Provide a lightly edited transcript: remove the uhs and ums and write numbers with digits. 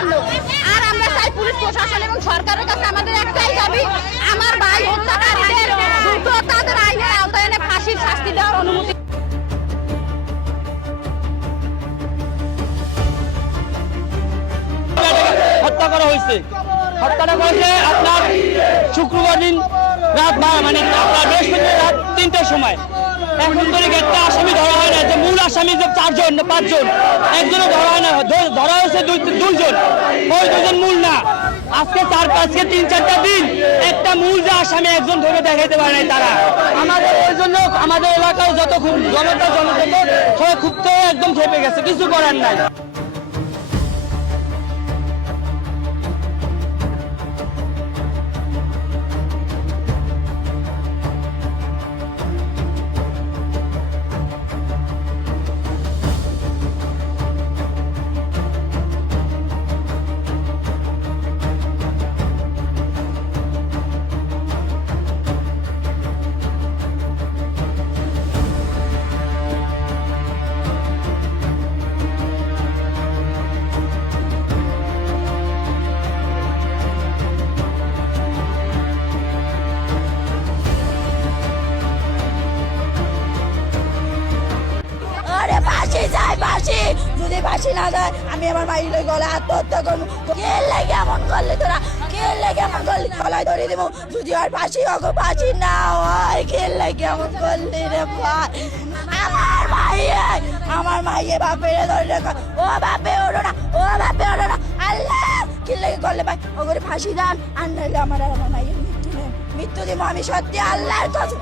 জন্য। আর আমরা চাই পুলিশ প্রশাসন এবং সরকারের কাছে আমাদের একটাই দাবি, আমার ভাই হত্যাকারীদের দ্রুত তাদের আইনের আওতায় এনে ফাঁসির শাস্তি দেওয়ার অনুমতি। হত্যা করা হয়েছে, হত্যাটা করেছে আপনার শুক্রবার দিন রাত মানে আপনার বৃহস্পতিবার রাত 3টার সময়। এখন ধরে একটা আসামি ধরা হয় না, যে মূল আসামি যে 4জন না 5জন, একজনও ধরা হয় না, ধরা হয়েছে 2জন, ওই 2জন মূল না। আজকে 3-4টা দিন একটা মূল যে আসামি একজন ধরে দেখাইতে পারে নাই তারা। আমাদের এই জন্য আমাদের এলাকায় যত জনতা সবাই ক্ষুব্ধ একদম খেপে গেছে, কিছু করার নাই। যদি ফাঁসি না যায় আমি আমার মায়ের গলা আত্মহত্যা করবো। কে লেগে এমন করলি তোরা, কে লেগে এমন করলি, গলায় ধরে দেবো। যদি আর ফাঁসি হোক, ফাঁসি না হয়, কে লেগে এমন করলি রে ভাই। আমার মাইয়ে বাপের ধরে রেখা, ও বাপে ওঠো না, ও বাপে ওঠো না। আল্লাহ কি লেগে করলে ভাই, ও করে ফাঁসি দেন, আর নাইলে আমার মাইয়ের মৃত্যু দিব আমি, সত্যি আল্লাহর কাছে।